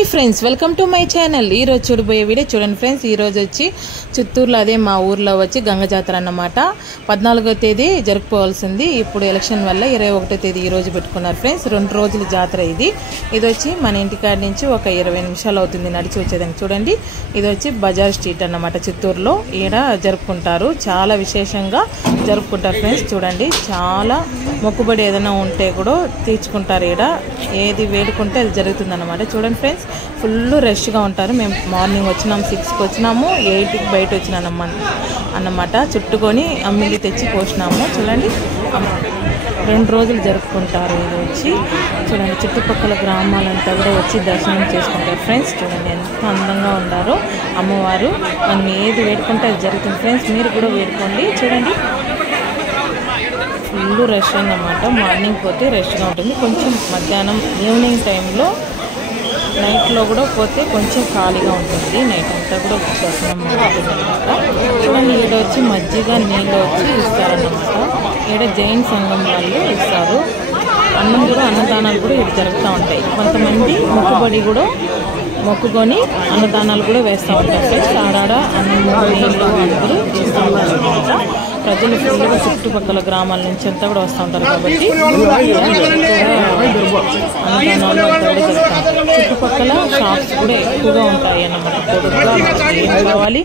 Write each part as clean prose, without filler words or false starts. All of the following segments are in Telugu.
Hi friends, welcome to my channel. ఈరోజు చూడబోయే వీడియో చూడండి ఫ్రెండ్స్. ఈరోజు వచ్చి చిత్తూరులో అదే మా ఊర్లో వచ్చి గంగ జాతర అన్నమాట. 14వ తేదీ జరుపుకోవాల్సింది, ఇప్పుడు ఎలక్షన్ వల్ల 21వ తేదీ ఈ రోజు పెట్టుకున్నారు ఫ్రెండ్స్. 2 రోజుల జాతర ఇది వచ్చి మన ఇంటికాడ నుంచి ఒక 20 నిమిషాలు అవుతుంది నడిచి వచ్చేదానికి. చూడండి, ఇది వచ్చి బజార్ స్ట్రీట్ అన్నమాట. చిత్తూరులో ఈడ జరుపుకుంటారు, చాలా విశేషంగా జరుపుకుంటారు ఫ్రెండ్స్. చూడండి, చాలా మొక్కుబడి ఏదైనా ఉంటే కూడా తీర్చుకుంటారు. ఈడ ఏది వేడుకుంటే అది జరుగుతుంది అన్నమాట. చూడండి ఫ్రెండ్స్, ఫుల్ రష్గా ఉంటారు. మేము మార్నింగ్ వచ్చినాము, 6కి వచ్చినాము, 8కి బయట వచ్చినాము అన్నమాట. చుట్టుకొని అమ్మిలి తెచ్చి పోసినాము. చూడండి, 2 రోజులు జరుపుకుంటారు. ఇది వచ్చి చూడండి, చుట్టుపక్కల గ్రామాలంతా కూడా వచ్చి దర్శనం చేసుకుంటారు ఫ్రెండ్స్. చూడండి ఎంత అందంగా ఉన్నారో అమ్మవారు. మనం ఏది వేడుకుంటే అది జరుగుతుంది ఫ్రెండ్స్. మీరు కూడా వేడుకోండి. చూడండి, ఫుల్ రష్ అన్నమాట. మార్నింగ్ పోతే రష్గా ఉంటుంది, కొంచెం మధ్యాహ్నం ఈవినింగ్ టైంలో నైట్లో కూడా పోతే కొంచెం ఖాళీగా ఉంటుంది. నైట్ అంతా కూడా దర్శనం ఉంటుంది అనమాట. చూడండి, ఈడ వచ్చి మజ్జిగ నీళ్ళు వచ్చి ఇస్తారన్నమాట. ఈడ జైన్ సంఘం వాళ్ళు ఇస్తారు. అన్నం కూడా, అన్నదానాలు కూడా ఇక్కడ జరుగుతూ ఉంటాయి. కొంతమంది మొక్కుబడి కూడా మొక్కుకొని అన్నదానాలు కూడా వేస్తూ ఉంటారు ఫ్రెండ్స్. ఆడాడ అన్నము నీళ్ళు అందరూ ఇస్తూ ఉంటారు అనమాట. ప్రజలు ఫుల్గా చుట్టుపక్కల గ్రామాల నుంచి అంతా కూడా వస్తూ ఉంటారు కాబట్టి అన్నదానాలు అంతా కూడా జరుగుతాయి. చుట్టుపక్కల షాప్స్ కూడా ఎక్కువగా ఉంటాయి అన్నమాట. పొడుగుగా ఏం కావాలి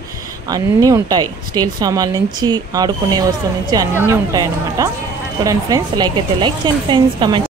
అన్నీ ఉంటాయి. స్టీల్ సామాన్ల నుంచి ఆడుకునే వస్తువుల నుంచి అన్నీ ఉంటాయి అన్నమాట. చూడండి ఫ్రెండ్స్, లైక్ అయితే లైక్ చేయండి ఫ్రెండ్స్, కమెంట్